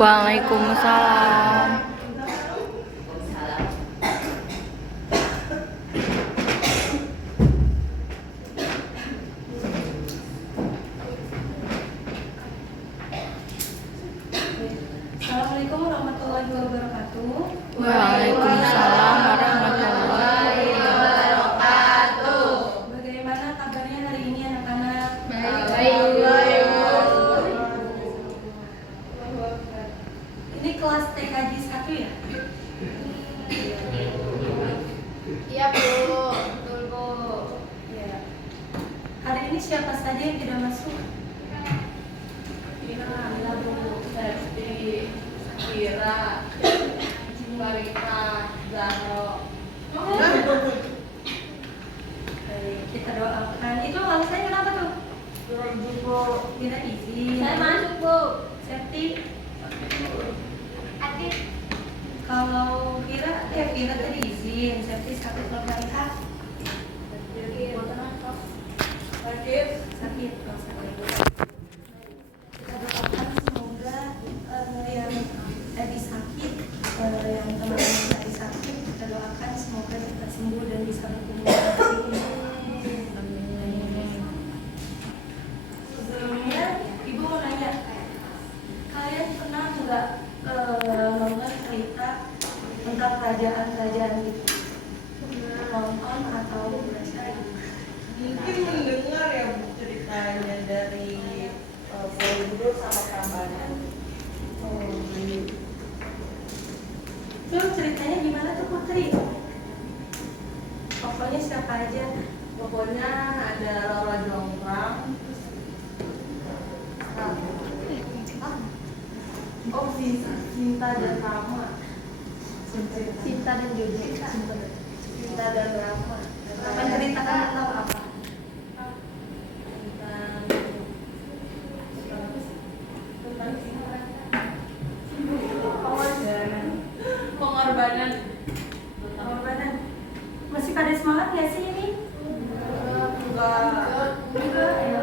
Waalaikumsalam. Assalamualaikum warahmatullahi wabarakatuh. Waalaikumsalam warahmatullahi wabarakatuh. Bagaimana kabarnya hari ini anak-anak? Baik. Ini kelas TKJ 1 ya? Iya Bu, betul Bu. Ya. Hari ini siapa saja yang tidak masuk? Ina, Bu, Septi, Kira, Marita, Zahro. Baik, kita doakan. Itu alasannya kenapa tuh? Kira izin. Saya masuk Bu. Septi, Adik. kalau Kira tadi izin. Septi sakit berkali-kali. Adik. Sakit kalau sakit. Kita doakan semoga yang tadi sakit, yang teman-teman tadi sakit, kita doakan semoga cepat sembuh dan bisa berkomunikasi. Sebelumnya, Ibu mau nanya, kalian pernah nggak nonton cerita tentang kerajaan-kerajaan gitu? Nonton atau baca? Mungkin mendengar ya Bu ceritanya dari Borobudur sama Prambanan. Itu ceritanya gimana tuh Putri? Pokoknya siapa aja? Pokoknya ada Roro Jonggrang. Oh, Sinta dan Rama. Cinta dan Jojo. Sinta dan Rama. Menceritakan tentang apa? Pengorbanan. Pengorbanan. Masih pada semangat nggak sih ini? Enggak. Enggak ya.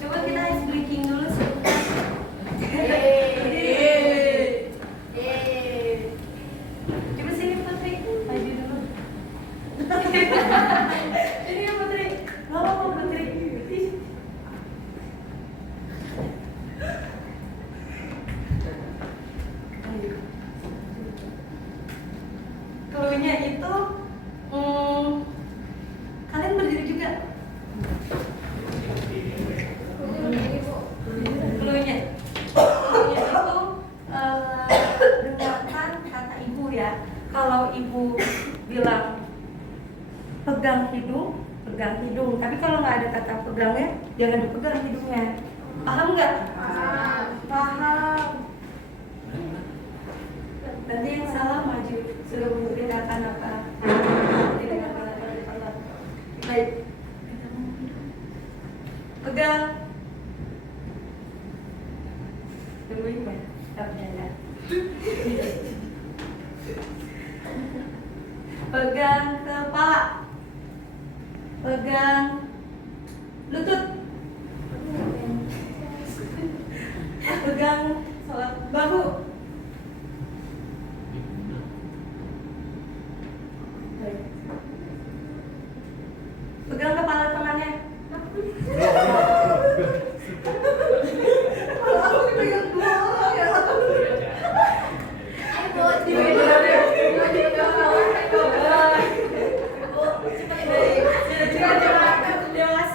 Coba kita ice breaking dulu sebentar. Coba sini Putri, maju dulu. Ini ya Putri, nggak apa-apa Putri. Cluenya itu, kalian berdiri juga. Cluenya itu dengarkan kata ibu ya. Kalau ibu bilang pegang hidung, pegang hidung. Tapi kalau nggak ada kata pegangnya, jangan dipegang hidungnya. Paham nggak? Paham. Nanti yang salah maju sudah membedakan apa. Tidak apa. Baik. Pegang. Tungguin ya. Tak bercanda. Pegang kepala. Pegang lutut. Pegang bahu. Pegang kepala temannya. Kalau aku dipegang dua orang ya.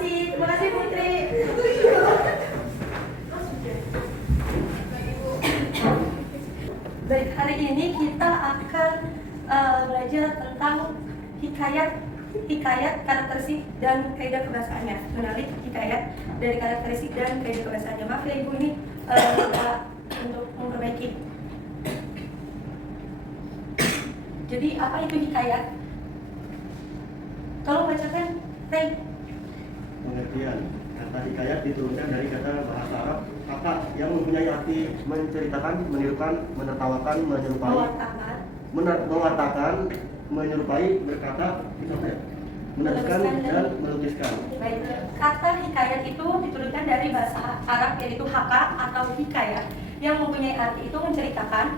Terima kasih Putri. Baik, hari ini kita akan belajar tentang hikayat, karakteristik dan kaidah kebahasaannya. Menarik hikayat dari karakteristik dan kaidah kebahasaannya. Maaf ya Ibu, ini untuk memperbaiki. Jadi apa itu hikayat? Tolong bacakan, Ray. Pengertian kata hikayat diturunkan dari kata bahasa Arab kata yang mempunyai arti menceritakan, menirukan, menertawakan, menyerupai, mewartakan, menyerupai, berkata, meneruskan dan melukiskan. Baik, kata hikayat itu diturunkan dari bahasa Arab yaitu haka atau hikayat yang mempunyai arti itu menceritakan,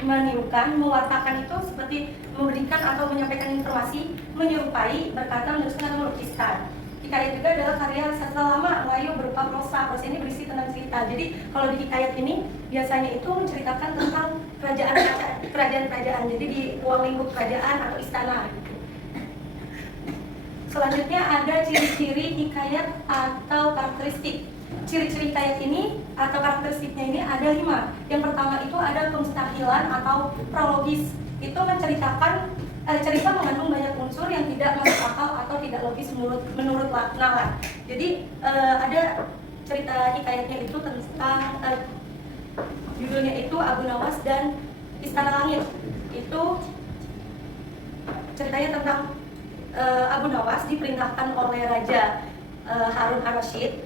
menirukan, mewartakan itu seperti memberikan atau menyampaikan informasi, menyerupai, berkata, meneruskan atau melukiskan. Hikayat juga adalah karya sastra lama Melayu berupa prosa. Prosa ini berisi tentang cerita. Jadi kalau di hikayat ini biasanya itu menceritakan tentang kerajaan-kerajaan. Jadi di ruang lingkup kerajaan atau istana. Selanjutnya ada ciri-ciri hikayat atau karakteristik. Ciri-ciri hikayat ini atau karakteristiknya ini ada 5. Yang pertama itu ada kemustahilan atau prologis. Itu menceritakan cerita mengandung banyak unsur yang tidak masuk akal atau tidak logis menurut nalar. Jadi ada cerita hikayatnya itu tentang judulnya itu Abu Nawas dan Istana Langit. Itu ceritanya tentang Abu Nawas diperintahkan oleh Raja Harun al-Rashid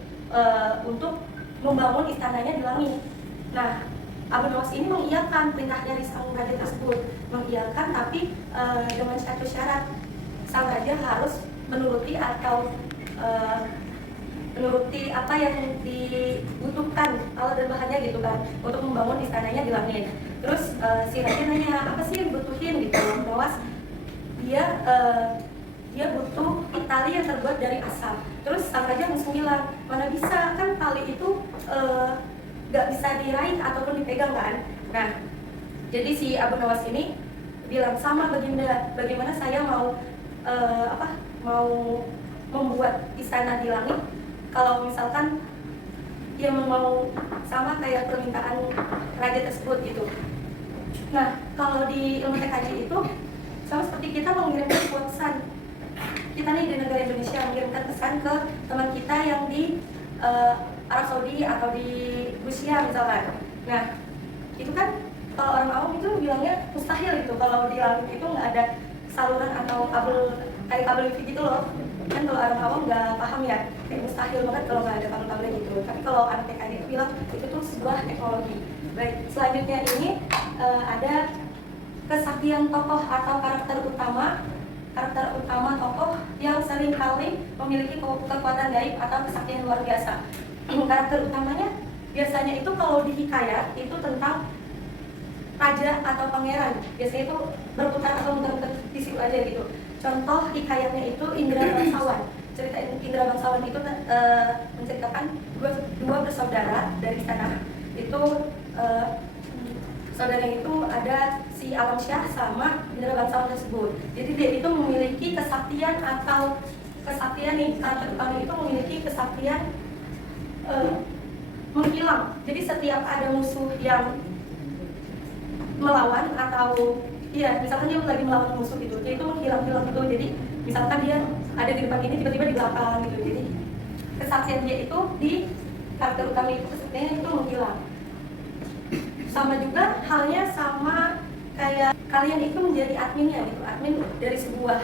untuk membangun istananya di langit. Nah, Abu Nawas ini mengiyakan perintah dari sang raja tersebut, mengiyakan tapi dengan satu syarat, sang raja harus menuruti atau menuruti apa yang dibutuhkan alat dan bahannya gitu kan untuk membangun istananya di langit. Terus si raja nanya apa sih yang dibutuhin gitu. Abu Nawas dia butuh tali yang terbuat dari asap. Terus sang raja langsung bilang, mana bisa, kan tali itu gak bisa diraih ataupun dipegang kan. Nah, jadi si Abu Nawas ini bilang, sama Baginda, bagaimana saya mau mau membuat istana di langit kalau misalkan dia mau sama kayak permintaan raja tersebut gitu. Nah, kalau di ilmu TKJ itu sama seperti kita mengirimkan sebuah pesan. Kita nih di negara Indonesia mengirimkan pesan ke teman kita yang di Arab Saudi atau di Rusia misalkan. Nah, itu kan kalau orang awam itu bilangnya mustahil gitu. Kalau di langit itu nggak ada saluran atau kayak kabel wifi gitu loh. Kan kalau orang awam nggak paham ya, kayak mustahil banget kalau nggak ada kabel-kabel gitu. Tapi kalau anak TKJ itu bilang itu tuh sebuah teknologi. Baik, selanjutnya ini ada kesaktian tokoh atau karakter utama tokoh yang seringkali memiliki kekuatan gaib atau kesaktian luar biasa. Karakter utamanya biasanya itu kalau di hikayat itu tentang raja atau pangeran. Biasanya itu berputar atau muter-muter di situ aja gitu. Contoh hikayatnya itu Indra Bangsawan. Cerita Indra Bangsawan itu menceritakan dua bersaudara dari istana. Itu saudaranya itu ada si Alam Syah sama Indra Bangsawan tersebut. Jadi dia itu memiliki kesaktian nih, karakter utama itu memiliki kesaktian menghilang. Jadi setiap ada musuh yang melawan atau misalkan dia lagi melawan musuh gitu, dia itu menghilang gitu. Jadi misalkan dia ada di depan ini tiba-tiba di belakang gitu. Jadi kesaktian dia itu di karakter utama itu kesaktiannya itu menghilang. Sama juga halnya sama kayak kalian itu menjadi adminnya gitu, admin dari sebuah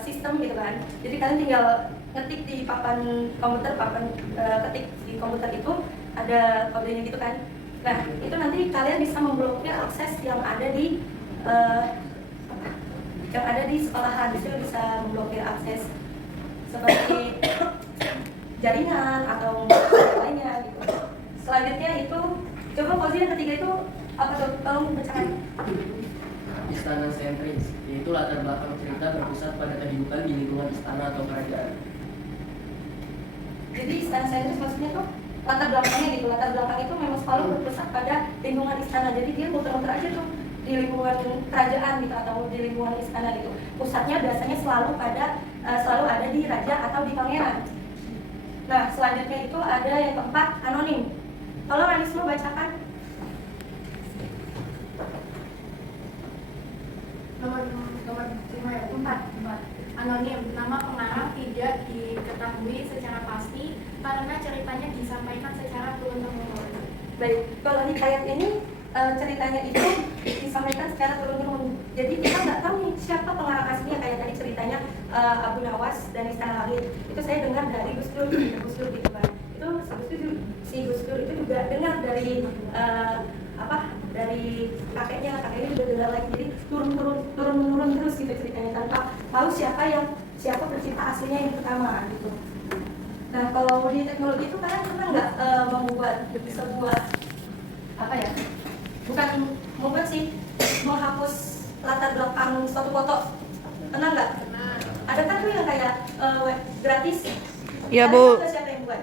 sistem gitu kan. Jadi kalian tinggal ngetik di papan komputer, ketik di komputer itu ada kodenya gitu kan. Nah, itu nanti kalian bisa memblokir akses yang ada di sekolahan. Di situ bisa memblokir akses seperti jaringan atau lainnya gitu. Selanjutnya itu coba posisi yang ketiga itu apa tuh? Tolong bacakan. Istana sentris, yaitu latar belakang cerita berpusat pada kehidupan di lingkungan istana atau kerajaan. Jadi istana sentris maksudnya tuh latar belakangnya gitu. Latar belakang itu memang selalu berpusat pada lingkungan istana. Jadi dia muter-muter aja tuh di lingkungan kerajaan gitu atau di lingkungan istana gitu. Pusatnya biasanya selalu ada di raja atau di pangeran. Nah, selanjutnya itu ada yang keempat, anonim. Tolong Anisma bacakan. Nomor 5 ya, 4. Anonim, nama pengarang tidak diketahui secara pasti karena ceritanya disampaikan secara turun-temurun. Baik, kalau hikayat ini ceritanya itu disampaikan secara turun-temurun. Jadi kita nggak tahu nih siapa pengarang aslinya, kayak tadi ceritanya Abu Nawas dan Istana Langit. Itu saya dengar dari Gus Dur gitu kan. Itu si Gus Dur itu juga dengar dari dari kakeknya juga dengar lagi. Jadi turun terus gitu ceritanya tanpa tahu siapa pencipta aslinya yang pertama gitu. Nah, kalau di teknologi itu kalian pernah nggak membuat sebuah apa ya? Bukan membuat sih, menghapus latar belakang suatu foto. Pernah nggak? Ada kan tuh yang kayak web gratis. Iya, Ada Bu. nggak siapa yang buat?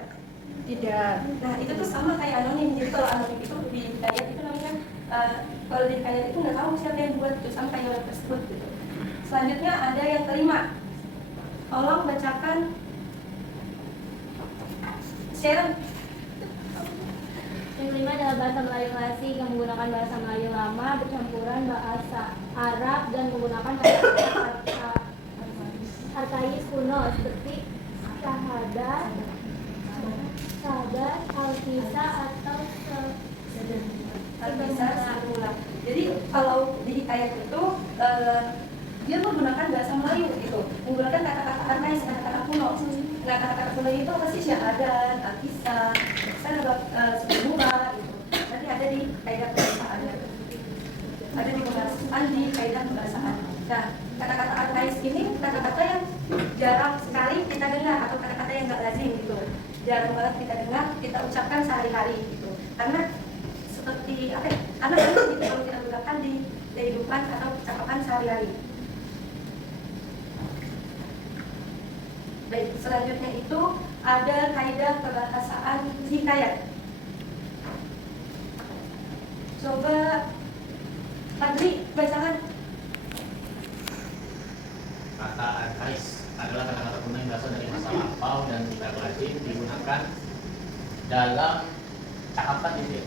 Tidak. Nah itu tuh sama kayak anonim. Jadi kalau anonim itu di Hikayat itu namanya kalau di Hikayat itu nggak tahu siapa yang buat itu, sama kayak web tersebut gitu. Selanjutnya ada yang kelima. Tolong bacakan Sharon. Yang kelima adalah bahasa Melayu klasik yang menggunakan bahasa Melayu lama bercampuran bahasa Arab dan menggunakan kata-kata arkais kuno seperti syahadat, alkisah atau Bisa sebulan. Jadi kalau di Hikayat itu dia menggunakan bahasa Melayu gitu, menggunakan kata-kata arkais, kata-kata kuno. Nah kata-kata kuno itu apa sih? Syahadat, alkisah, sebulan gitu. Nanti ada di kaidah kebahasaan, ada di pembahasan di kaidah kebahasaan. Nah kata-kata arkais ini kata-kata yang jarang sekali kita dengar atau kata-kata yang nggak lazim gitu, jarang banget kita dengar, kita ucapkan sehari-hari gitu. Karena seperti apa ya? Karena itu gitu kalau kita gunakan di kehidupan atau percakapan sehari-hari. Baik, selanjutnya itu ada kaidah kebahasaan hikayat. Coba Fadli bacakan. Kata arkais adalah kata-kata kuno yang berasal dari masa lampau dan tidak lazim digunakan dalam cakapan ini.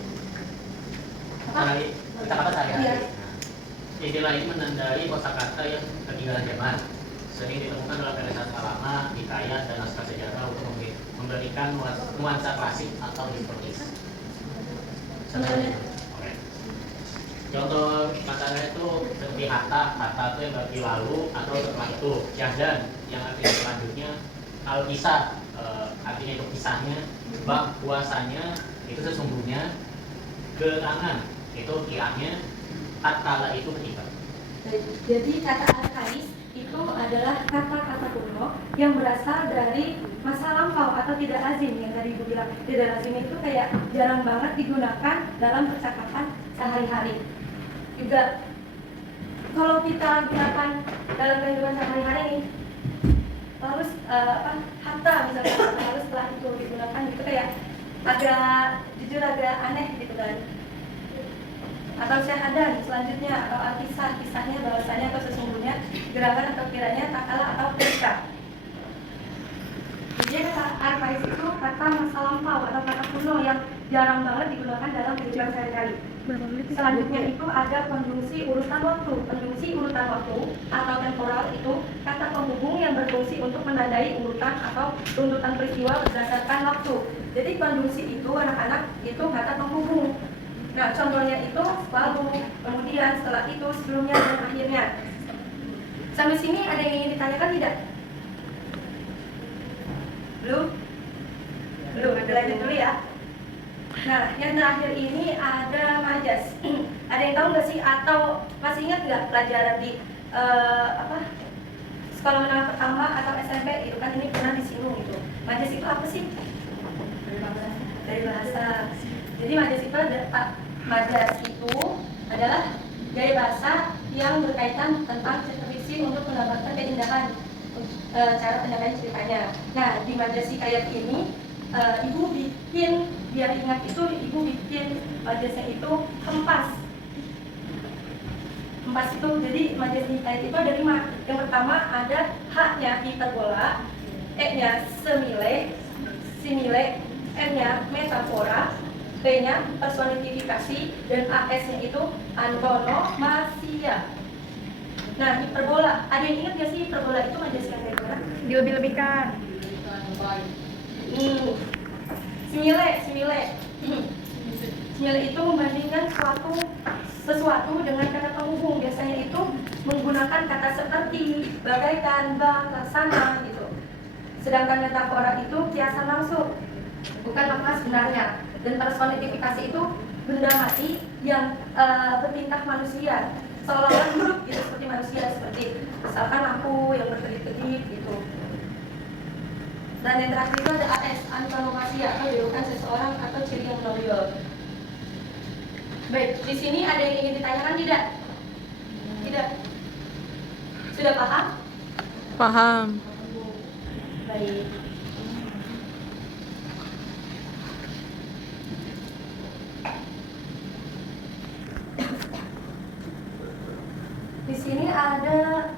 Kata-kata sehari-hari. Istilah ini menandai kosakata yang ketinggalan zaman, sering ditemukan dalam peribahasa lama, hikayat dan naskah sejarah untuk memberikan nuansa klasik atau historis. Oke. Contoh katanya itu seperti hatta itu yang berarti lalu atau setelah itu. Syahdan yang artinya selanjutnya. Al-kisah artinya itu kisahnya. Bak puasanya itu sesungguhnya. Gerangan itu kiranya. At-tala itu ketika. Jadi kata arkais itu adalah kata-kata kuno yang berasal dari masa lampau atau tidak lazim. Yang tadi Ibu bilang tidak lazim itu kayak jarang banget digunakan dalam percakapan sehari-hari. Juga kalau kita gunakan dalam kehidupan sehari-hari nih, lalu hatta misalnya, lalu setelah itu digunakan itu kayak jujur agak aneh gitu kan. Atau syahadan selanjutnya, atau alkisah, kisahnya, bahwasanya atau sesungguhnya, gerakan atau kiranya, takala atau ketika. Jadi kata arkais itu kata masa lampau atau kata kuno yang jarang banget digunakan dalam kehidupan sehari-hari. Selanjutnya itu ada konjungsi urutan waktu. Konjungsi urutan waktu atau temporal itu kata penghubung yang berfungsi untuk menandai urutan atau runtutan peristiwa berdasarkan waktu. Jadi konjungsi itu anak-anak itu kata penghubung. Nah, contohnya itu lalu, kemudian, setelah itu, sebelumnya, dan akhirnya. Sampai sini ada yang ingin ditanyakan tidak? Belum? Belum, lanjut dulu ya. Nah, yang terakhir ini ada majas. Ada yang tahu nggak sih? Atau masih ingat nggak pelajaran di sekolah menengah pertama atau SMP? Itu kan ini pernah disinggung gitu. Majas itu apa sih? Dari bahasa. Jadi majas itu adalah gaya bahasa yang berkaitan tentang cerita untuk mendapatkan keindahan cara penyampaian ceritanya. Nah, di majas hikayat ini ibu bikin, biar ingat itu, ibu bikin majasnya itu hempas. Hempas itu, jadi majas hikayat itu ada 5. Yang pertama ada H-nya hiperbola, E-nya simile, M-nya metafora, P-nya personifikasi, dan AS-nya itu antonomasia. Nah, hiperbola, ada yang ingat gak sih hiperbola itu majas yang kayak gimana? Dilebih-lebihkan. Simile itu membandingkan sesuatu dengan kata penghubung. Biasanya itu menggunakan kata seperti, bagaikan, bang, laksana gitu. Sedangkan metafora itu kiasan langsung, bukan makna sebenarnya. Dan personifikasi itu benda mati yang bertingkah manusia, seolah-olah hidup gitu seperti manusia, seperti misalkan lampu yang berkedip-kedip gitu. Dan yang terakhir itu ada AS, antonomasia, atau julukan seseorang atau ciri yang menonjol. Baik, di sini ada yang ingin ditanyakan tidak? Tidak. Sudah paham? Paham. Baik. Di sini ada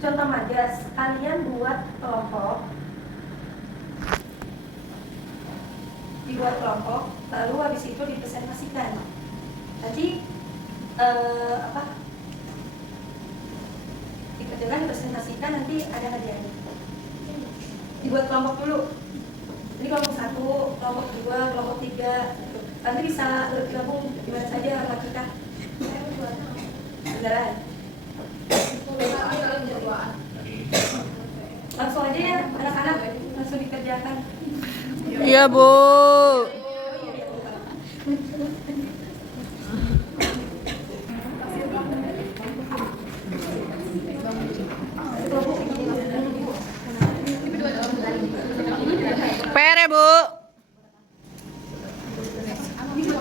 contoh majas. Kalian buat kelompok. Dibuat kelompok, lalu habis itu dipresentasikan. Nanti dikerjakan, dipresentasikan, nanti ada hadiahnya. Dibuat kelompok dulu. Jadi kelompok 1, kelompok 2, kelompok 3. Nanti bisa bergabung gimana saja sama kita. Beneran. Langsung aja ya anak-anak, langsung dikerjakan. Iya, Bu. PR ya, Bu.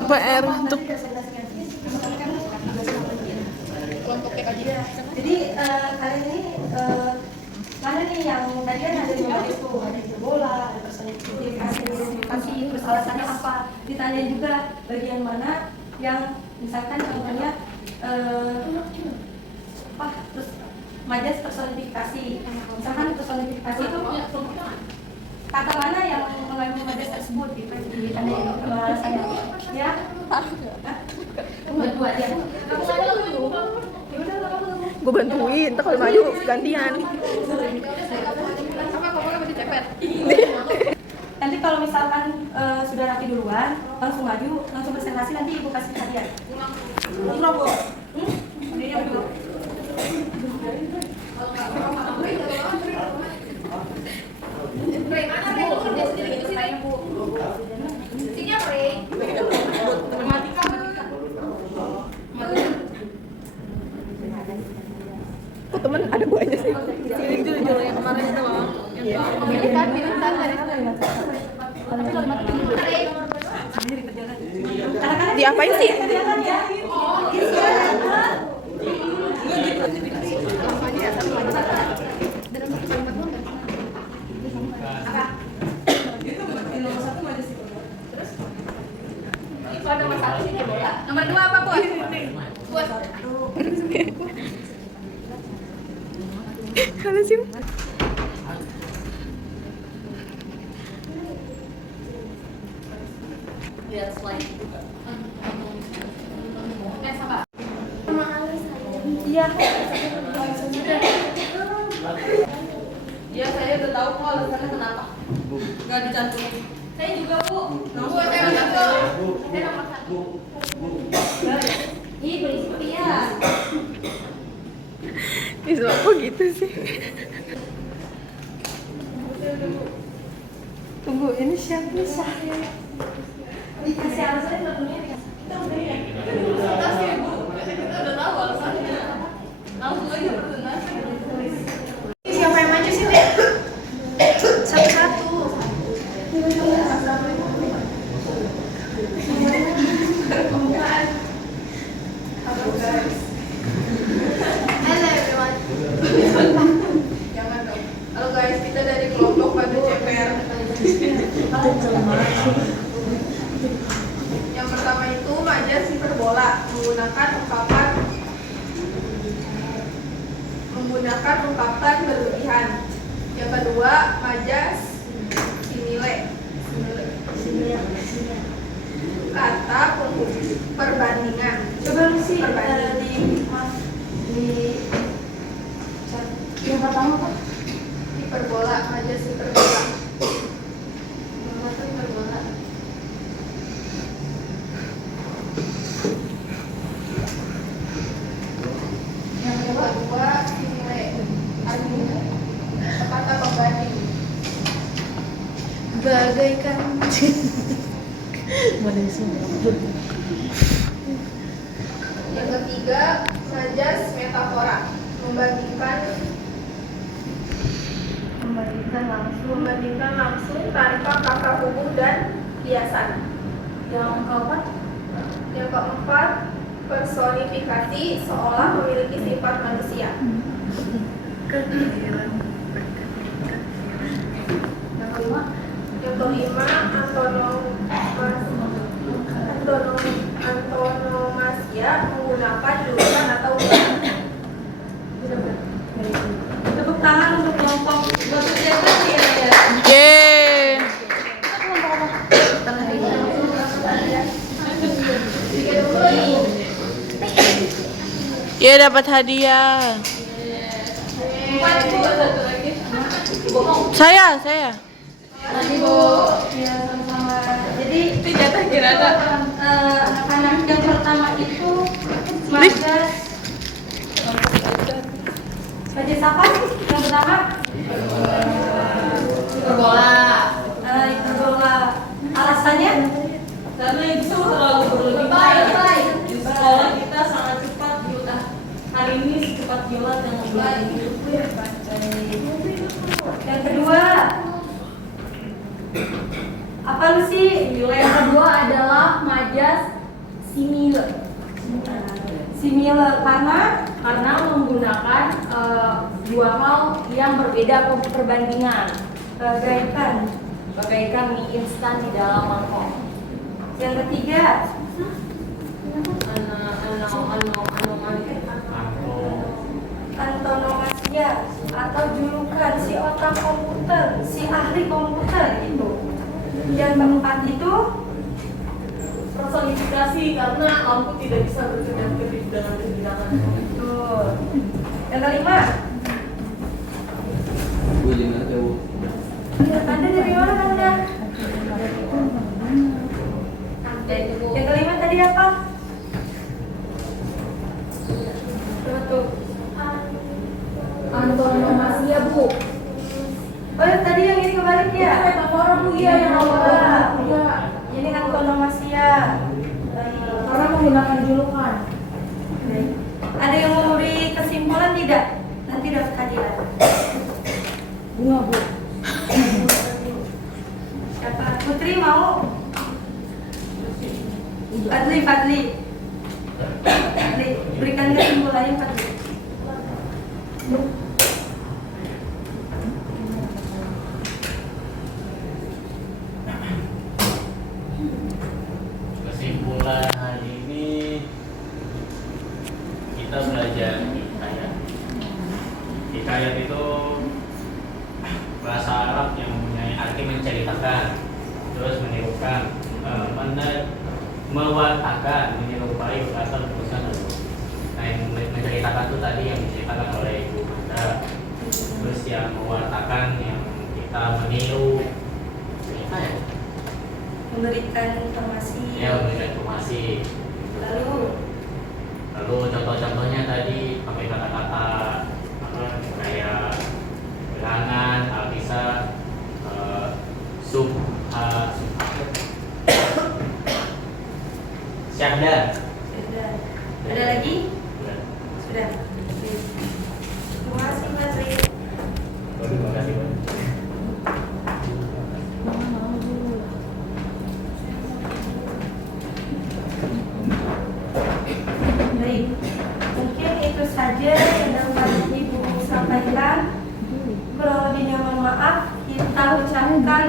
PR untuk Jadi kalian ini mana nih yang tadian ada di bawah itu, ada di bola, ada personifikasi, terus alasannya apa? Ditanya juga bagian mana yang misalkan contohnya terus majas personifikasi. Misalkan personifikasi itu kata mana yang mengandung majas tersebut gitu ditanyain alasannya. Ya? Berdua aja. Kamu ada dulu. gue bantuin, ntar kalau maju gantian. Nanti kalau misalkan sudah rapi duluan, langsung maju, langsung presentasi, nanti ibu kasih hadiah. Enggak, Bu. Hadiahnya dulu. Mana Ray? Kerja sendiri gitu sih Ray. Sini apa Ray? Matematika. Kok temen ada gue aja sih? Sini jujur yang kemarin itu loh. Diapain sih? Nomor 2 apa, Bos? Bos. Halo, Sim. Biar slide. Sabar. Iya. Ya saya udah tahu kok alasannya kenapa. Gak dicantumin. Saya juga, Bu. Nomor 1. Saya nomor 1. Ih, berisik ya. Bisa kok gitu sih? Tunggu, ini siapa bisa? Dikasih alasannya nggak punya dikasih. Kita udah tahu alasannya. Langsung aja presentasi. Siapa yang maju sih, Dek? Satu-satu. Halo everyone. Jangan dong. Halo guys, kita dari kelompok pada CPR. Yang pertama itu majas hiperbola menggunakan ungkapan berlebihan. Yang kedua majas simile. Kata perbandingan. Coba lu sih di yang pertama apa? Hiperbola, majas hiperbola. Hiperbola. Yang kedua simile. Artinya kata pembanding. Bagaikan Yang ketiga majas metafora. Membandingkan langsung tanpa kata hubung dan hiasan. yang keempat Yang keempat, personifikasi seolah memiliki sifat manusia. Yang kelima, antonomasia menggunakan jurusan atau ucapan. Tepuk tangan untuk kelompok berkegiatan ya. Yeay. Ya dapat hadiah. Saya. Tadi Bu, ya sama-sama. Jadi anak-anak yang pertama itu Majas. Majas apa? Yang pertama? Hiperbola. Hiperbola. Alasannya? Karena itu terlalu berlebihan. Di sekolah kita sangat cepat Yola. Hari ini cepat Yola yang baik. Yang kedua, apa lu sih? Yang kedua adalah majas simile. Simile Karena menggunakan dua hal yang berbeda perbandingan, bagaikan mie instan di dalam mangkok. yang ketiga, antonomasia atau julukan si otak komputer, si ahli komputer itu. Yang keempat itu Personifikasi karena lampu tidak bisa berkedip-kedip dengan kebijakan. betul. Yang kelima, Anda dari mana Anda? Yang kelima tadi apa? Betul. Antonomasia Bu. Oh tadi yang ini kebalik ya? Orang Bu ya yang awal. Ini antonomasia. Karena menggunakan julukan. Ada yang mau beri kesimpulan tidak? Nanti dapat hadiah. Bunga Bu. Siapa? Putri mau? Fadli. Berikan kesimpulannya Fadli. Kesimpulan hari ini kita belajar hikayat. Hikayat itu bahasa Arab yang mempunyai arti menceritakan, terus menirukan, mewartakan, menyerupai atau tulisan. Nah, yang menceritakan itu tadi yang diceritakan oleh Ibu Manda. Terus yang mewartakan yang kita meniru, Memberikan informasi. ya memberikan informasi. Lalu contoh-contohnya tadi pakai kata-kata apa kayak bilangan, alkisah, syahdan. sudah. Ada lagi? Sudah. Terima kasih Fadli. Terima kasih banyak. Baik, mungkin itu saja yang dapat Ibu sampaikan. Kurang lebihnya mohon maaf. Kita ucapkan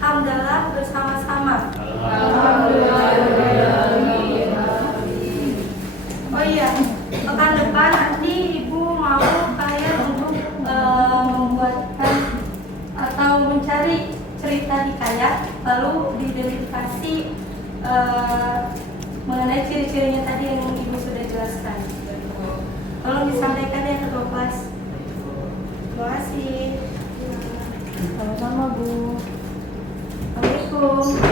hamdalah bersama-sama. Oh iya, pekan depan nanti Ibu mau kalian untuk membuatkan atau mencari cerita hikayat, lalu diidentifikasi mengenai ciri-cirinya tadi yang Ibu sudah jelaskan. Tolong disampaikan ya ketua kelas. Terima kasih. Sama-sama Bu. Assalamualaikum.